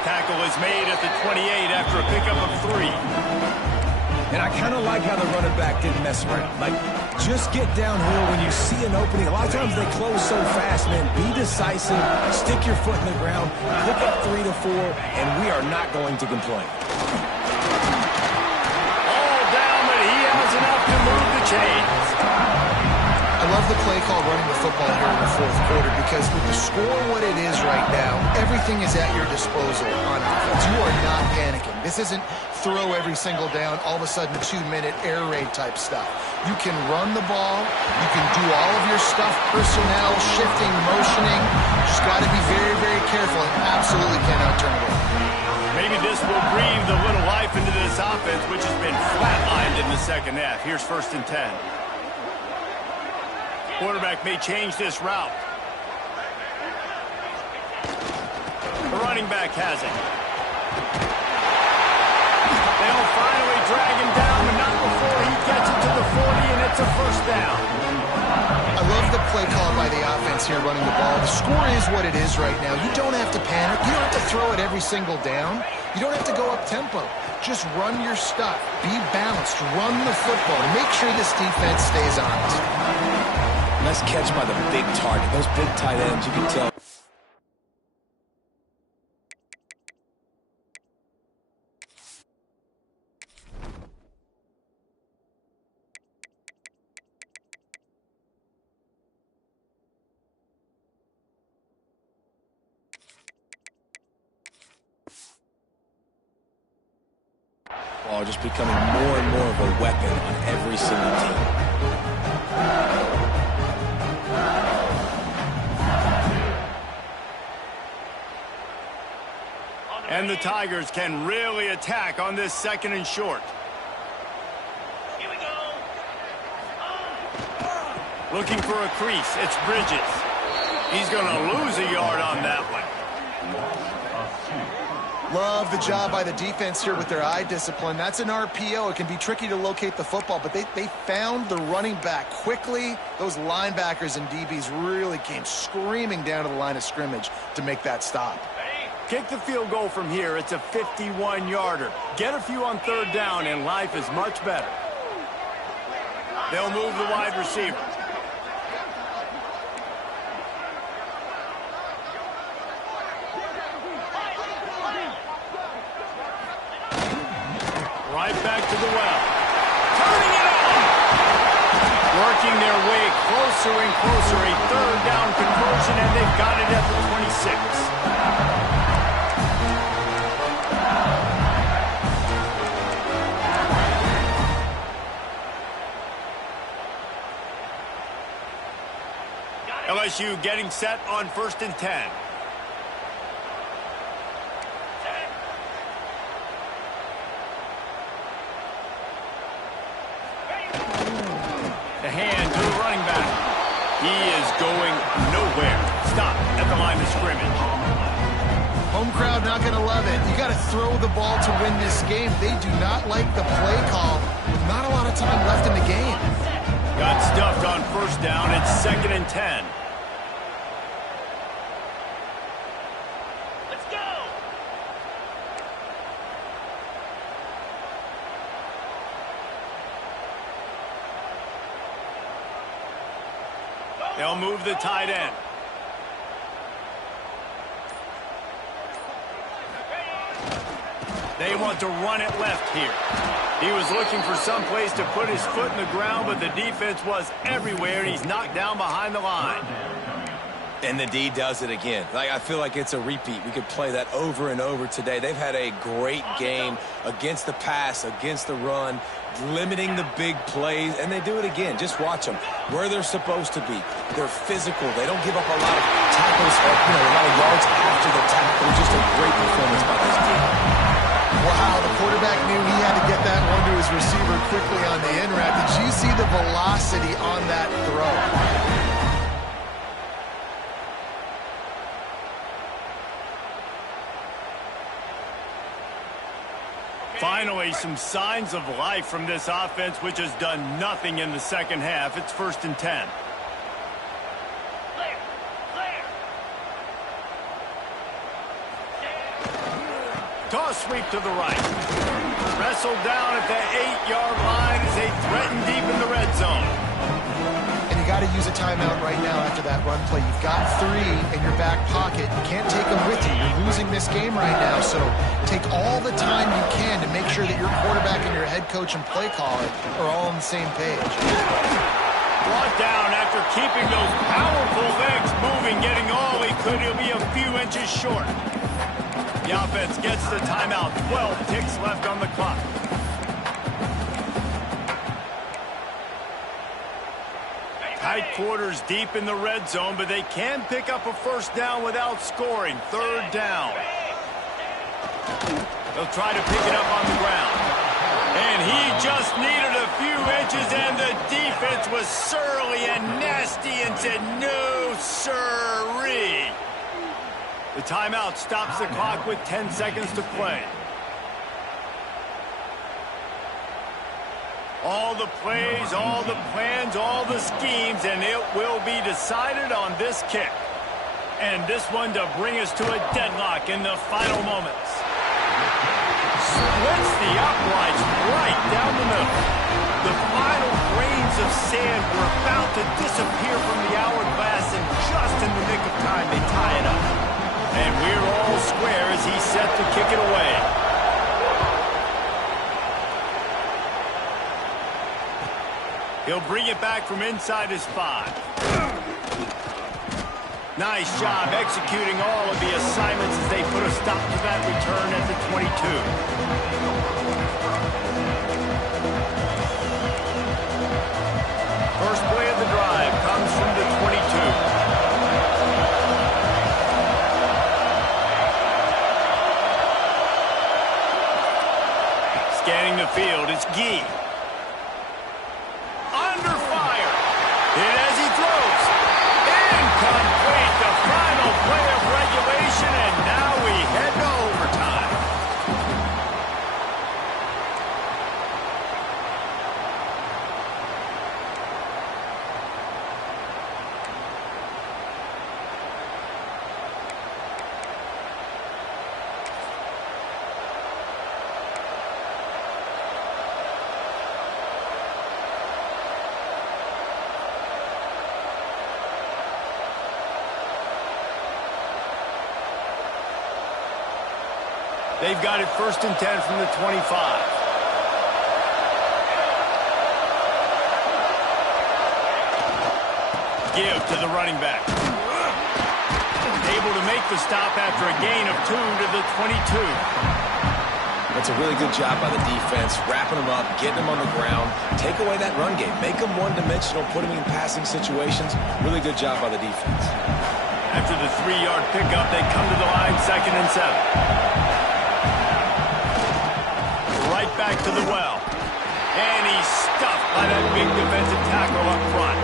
Tackle is made at the 28 after a pickup of 3. And I kind of like how the running back didn't mess around. Like, just get downhill when you see an opening. A lot of times they close so fast, man. Be decisive. Stick your foot in the ground. Pick up 3 to 4, and we are not going to complain. All down, but he has enough to move the chains. I love the play call running the football here in the fourth quarter because with the score what it is right now, everything is at your disposal on offense. You are not panicking. This isn't throw every single down, all of a sudden 2-minute air raid type stuff. You can run the ball. You can do all of your stuff, personnel, shifting, motioning. Just got to be very, very careful and absolutely cannot turn it over. Maybe this will breathe a little life into this offense, which has been flatlined in the second half. Here's 1st and 10. Quarterback may change this route. The running back has it. They'll finally drag him down, but not before he gets it to the 40, and it's a first down. I love the play call by the offense here running the ball. The score is what it is right now. You don't have to panic. You don't have to throw it every single down. You don't have to go up tempo. Just run your stuff. Be balanced. Run the football. Make sure this defense stays honest. Nice catch by the big target. Those big tight ends, you can tell. football are just becoming more and more of a weapon on every single team. And the Tigers can really attack on this 2nd and short. Here we go. Looking for a crease. It's Bridges. He's going to lose a yard on that one. Love the job by the defense here with their eye discipline. That's an RPO. It can be tricky to locate the football, but they found the running back quickly. Those linebackers and DBs really came screaming down to the line of scrimmage to make that stop. Kick the field goal from here. It's a 51-yarder. Get a few on 3rd down, and life is much better. They'll move the wide receiver. Right back to the well. Turning it on! Working their way closer and closer. A 3rd down conversion, and they've got it at the 26. LSU getting set on 1st and 10. The hand to the running back. He is going nowhere. Stop at the line of scrimmage. Home crowd not going to love it. You got to throw the ball to win this game. They do not like the play call with not a lot of time left in the game. Got stuffed on 1st down. It's 2nd and 10. Let's go. They'll move the tight end. They want to run it left here. He was looking for some place to put his foot in the ground, but the defense was everywhere, and he's knocked down behind the line. And the D does it again. I feel like it's a repeat. We could play that over and over today. They've had a great game against the pass, against the run, limiting the big plays, and they do it again. Just watch them where they're supposed to be. They're physical. They don't give up a lot of tackles, a lot of yards after the tackle. Just a great performance by this team. Wow, the quarterback knew he had to get that one to his receiver quickly on the in route. Did you see the velocity on that throw? Finally, some signs of life from this offense, which has done nothing in the 2nd half. It's 1st and 10. Clear. Clear. Toss sweep to the right. Wrestled down at the 8-yard line as they threaten deep in the red zone. And you got to use a timeout right now after that run play. You've got 3 in your back pocket. You can't take them with you. You're losing this game right now, so take all the time you can to make sure that your quarterback and your head coach and play caller are all on the same page. Brought down after keeping those powerful legs moving, getting all he could. He'll be a few inches short. The offense gets the timeout. 12 ticks left on the clock. Tight quarters deep in the red zone, but they can pick up a 1st down without scoring. 3rd down. They'll try to pick it up on the ground. And he just needed a few inches, and the defense was surly and nasty and said, no, sirree. The timeout stops the clock with 10 seconds to play. All the plays, all the plans, all the schemes, and it will be decided on this kick. And this one to bring us to a deadlock in the final moments. Splits the uprights right down the middle. The final grains of sand were about to disappear from the hourglass, and just in the nick of time, they tie it up. And we're all square as he's set to kick it away. He'll bring it back from inside his 5. Nice job executing all of the assignments as they put a stop to that return at the 22. the field. It's Gee. Under fire. Hit as he throws. Incomplete. The final play of regulation, and now we head to overtime. They've got it 1st and 10 from the 25. Give to the running back. Able to make the stop after a gain of 2 to the 22. That's a really good job by the defense, wrapping them up, getting them on the ground. Take away that run game. Make them one-dimensional, put them in passing situations. Really good job by the defense. After the 3-yard pickup, they come to the line 2nd and 7. Right back to the well. And he's stuffed by that big defensive tackle up front.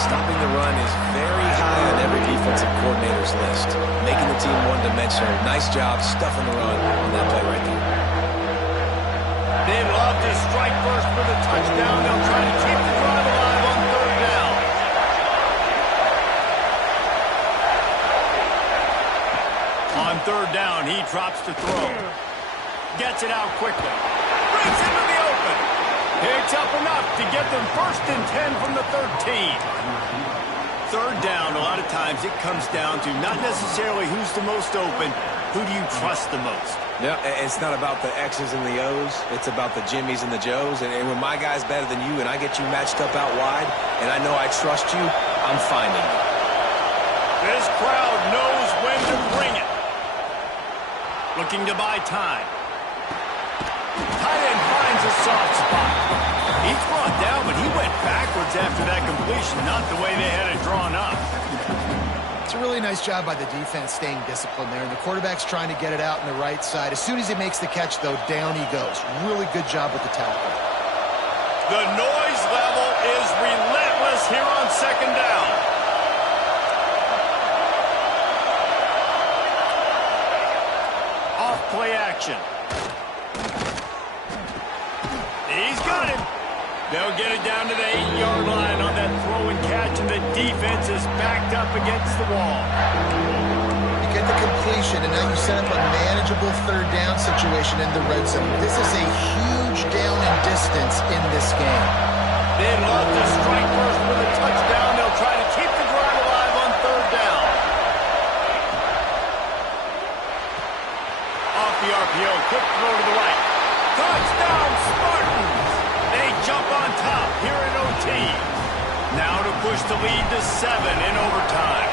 Stopping the run is very high on every defensive coordinator's list. Making the team one-dimensional. Nice job stuffing the run on that play right there. They love to strike first for the touchdown. They'll try to keep the drive alive on 3rd down. On 3rd down, he drops to throw. Gets it out quickly. Brings into the open. Picks up enough to get them 1st and 10 from the 13. 3rd down, a lot of times it comes down to not necessarily who's the most open, who do you trust the most? Yeah, it's not about the X's and the O's. It's about the Jimmies and the Joes. And when my guy's better than you and I get you matched up out wide and I know I trust you, I'm finding you. This crowd knows when to bring it. Looking to buy time. Tight end finds a soft spot. He's brought down, but he went backwards after that completion, not the way they had it drawn up. It's a really nice job by the defense staying disciplined there, and the quarterback's trying to get it out on the right side. As soon as he makes the catch, though, down he goes. Really good job with the tackle. The noise level is relentless here on 2nd down. Off play action. He's got him. They'll get it down to the 8-yard line on that throw and catch, and the defense is backed up against the wall. You get the completion, and now you set up a manageable 3rd down situation in the red zone. This is a huge down in distance in this game. They'd love to strike first with a touchdown. They'll try to keep the drive alive on 3rd down. Off the RPO, quick throw to the right. Touchdown, Spartans! They jump on top here in OT. Now to push the lead to 7 in overtime.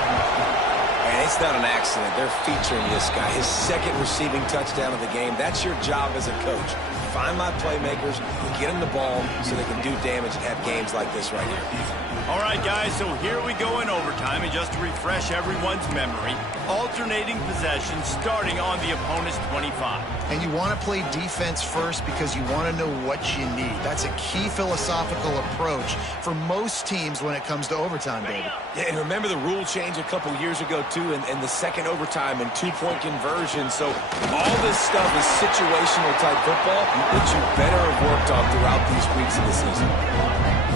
And it's not an accident. They're featuring this guy. His 2nd receiving touchdown of the game. That's your job as a coach. Find my playmakers, get them the ball so they can do damage and have games like this right here. All right, guys, so here we go in overtime, and just to refresh everyone's memory, alternating possessions starting on the opponent's 25. And you want to play defense first because you want to know what you need. That's a key philosophical approach for most teams when it comes to overtime, David. Yeah, and remember the rule change a couple years ago, too, and the 2nd overtime and 2-point conversion. So all this stuff is situational type football that you better have worked on throughout these weeks of the season.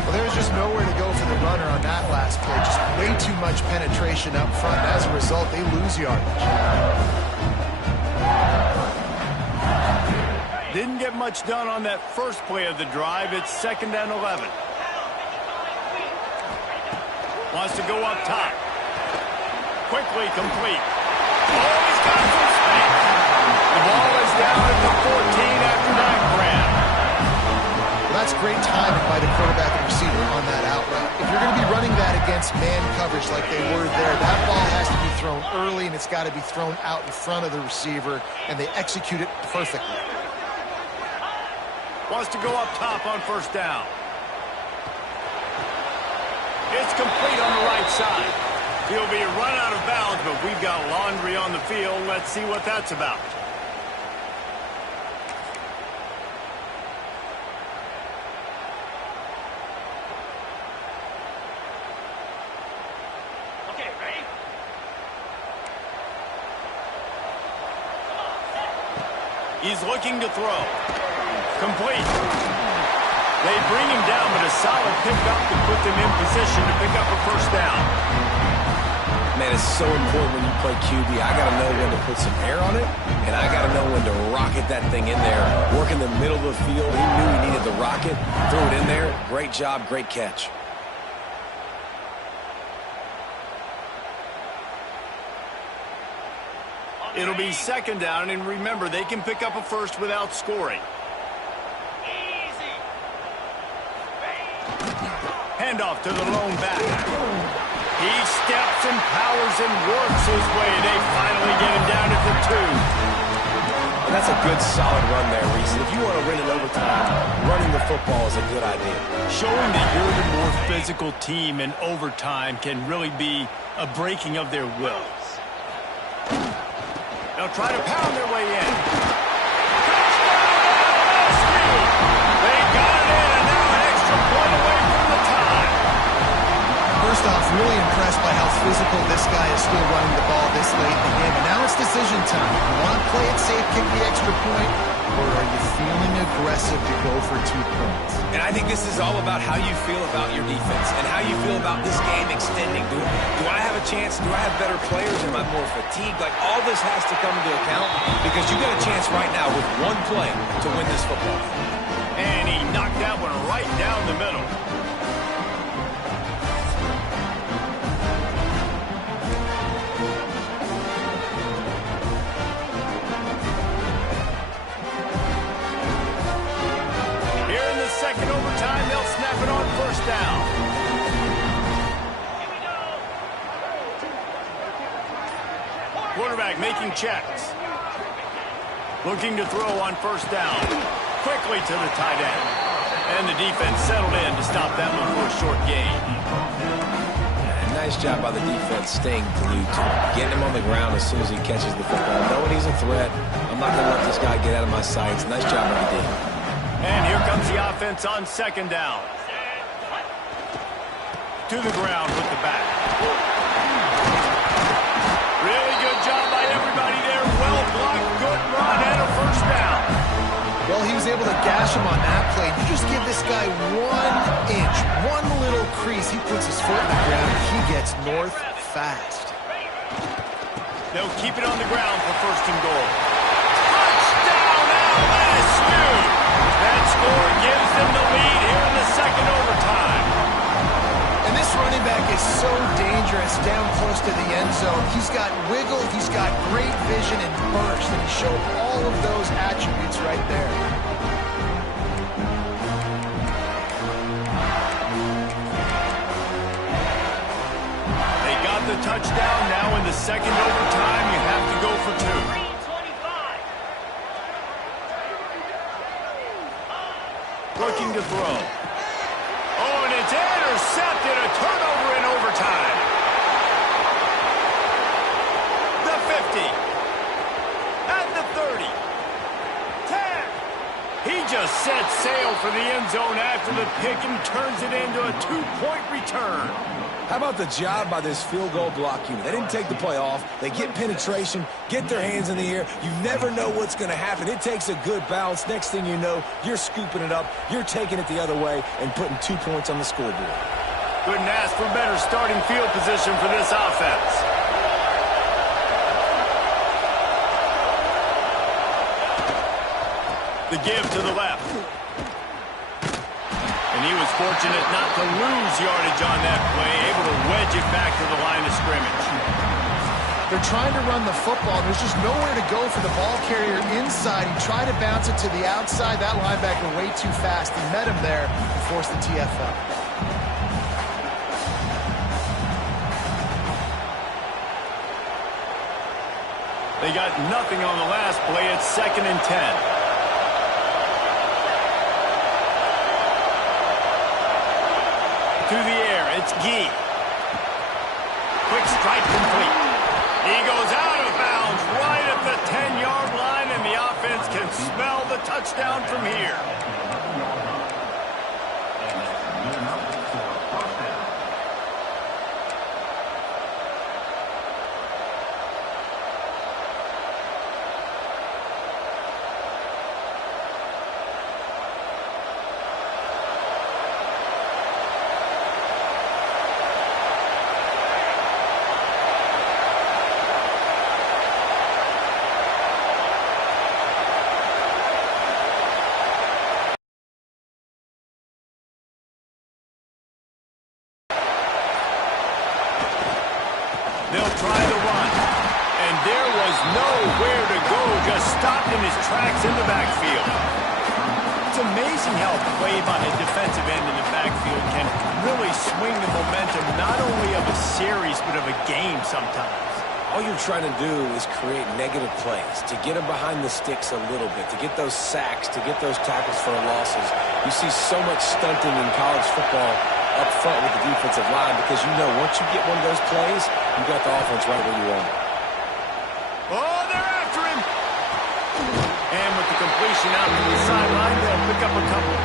Well, there was just nowhere to go for the runner on that last play. Just way too much penetration up front. As a result, they lose yardage. Didn't get much done on that first play of the drive. It's 2nd and 11. Wants to go up top. Quickly complete. Oh, he's got some space. The ball is down at the 14 after that grab. Well, that's great timing by the quarterback and receiver on that out route. If you're going to be running that against man coverage like they were there, that ball has to be thrown early, and it's got to be thrown out in front of the receiver, and they execute it perfectly. Wants to go up top on 1st down. It's complete on the right side. He'll be run out of bounds, but we've got laundry on the field. Let's see what that's about. He's looking to throw. Complete. They bring him down, but a solid pickup to put them in position to pick up a first down. Man, it's so important when you play QB. I got to know when to put some air on it, and I got to know when to rocket that thing in there. Work in the middle of the field. He knew he needed the rocket. Threw it in there. Great job, great catch. It'll be second down, and remember, they can pick up a first without scoring. Easy. Handoff to the lone back. He steps and powers and works his way. They finally get him down at the 2. And that's a good, solid run there, Reese. If you want to win in overtime, running the football is a good idea. Showing that you're the more physical team in overtime can really be a breaking of their will. They'll try to pound their way in. They got it in, and now an extra point away from the tie. First off, really impressed by how physical this guy is still running the ball this late in the game. And now it's decision time. You want to play it safe, kick the extra point, or are you feeling aggressive to go for 2 points? And I think this is all about how you feel about your defense and how you feel about this game extending. Do I have a chance? Do I have better players? Am I more fatigued? Like, all this has to come into account because you got a chance right now with one play to win this football game. And he knocked that one right down the middle. Second overtime, they'll snap it on first down. Here we go. Quarterback making checks. Looking to throw on first down. Quickly to the tight end. And the defense settled in to stop that one for a short gain. Yeah, nice job by the defense staying glued to him. Getting him on the ground as soon as he catches the football. Knowing he's a threat, I'm not going to let this guy get out of my sights. Nice job by the defense. And here comes the offense on second down. To the ground with the back. Really good job by everybody there. Well blocked, good run, and a first down. Well, he was able to gash him on that play. You just give this guy 1 inch, one little crease. He puts his foot in the ground, and he gets north fast. They'll keep it on the ground for first and goal. Touchdown, LSU! That score gives them the lead here in the second overtime. And this running back is so dangerous down close to the end zone. He's got wiggle, he's got great vision and burst, and he showed all of those attributes right there. They got the touchdown. Now in the second overtime, you have to go for 2. Looking to throw. Oh, and it's intercepted. A turnover in overtime. The 50. At the 30. 10. He just sets sail for the end zone after the pick and turns it into a 2-point return. How about the job by this field goal block unit? They didn't take the play off. They get penetration, get their hands in the air. You never know what's going to happen. It takes a good bounce. Next thing you know, you're scooping it up. You're taking it the other way and putting 2 points on the scoreboard. Couldn't ask for better starting field position for this offense. The give to the left. And he was fortunate not to lose yardage on that play, able to wedge it back to the line of scrimmage. They're trying to run the football. There's just nowhere to go for the ball carrier inside. He tried to bounce it to the outside. That linebacker way too fast. He met him there and forced the TFL. They got nothing on the last play. It's 2nd and 10. To the air, it's Gee. Quick strike complete. He goes out of bounds right at the 10-yard line, and the offense can smell the touchdown from here. where to go, just stopped in his tracks in the backfield. It's amazing how a play by a defensive end in the backfield can really swing the momentum not only of a series but of a game sometimes. All you're trying to do is create negative plays, to get them behind the sticks a little bit, to get those sacks, to get those tackles for losses. You see so much stunting in college football up front with the defensive line because you know once you get one of those plays, you got the offense right where you want it. Oh, they're after him! And with the completion out to the sideline, they'll pick up a couple.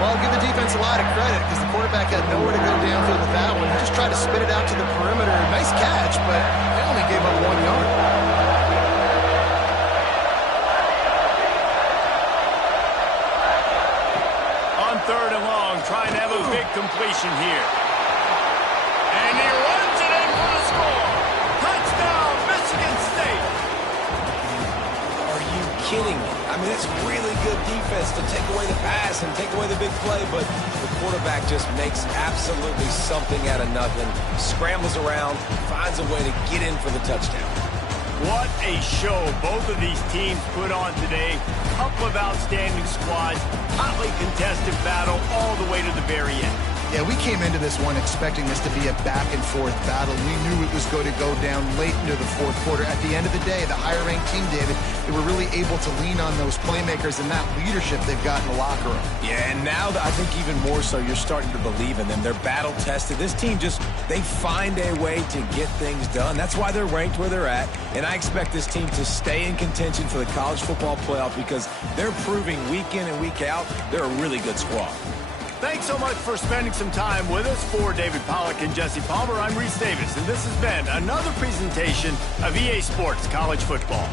Well, I'll give the defense a lot of credit because the quarterback had nowhere to go downfield with that one. He just tried to spit it out to the perimeter. Nice catch, but they only gave up 1 yard. On 3rd and long, trying to have a big completion here. And he runs it in for the score. Touchdown, Michigan State. Are you kidding me? I mean, it's really good defense to take away the pass and take away the big play, but the quarterback just makes absolutely something out of nothing, scrambles around, finds a way to get in for the touchdown. What a show both of these teams put on today. Couple of outstanding squads, hotly contested battle all the way to the very end. Yeah, we came into this one expecting this to be a back-and-forth battle. We knew it was going to go down late into the 4th quarter. At the end of the day, the higher-ranked team, David, they were really able to lean on those playmakers and that leadership they've got in the locker room. Yeah, and now I think even more so, you're starting to believe in them. They're battle-tested. This team they find a way to get things done. That's why they're ranked where they're at. And I expect this team to stay in contention for the college football playoff because they're proving week in and week out they're a really good squad. Thanks so much for spending some time with us. For David Pollack and Jesse Palmer, I'm Reese Davis, and this has been another presentation of EA Sports College Football.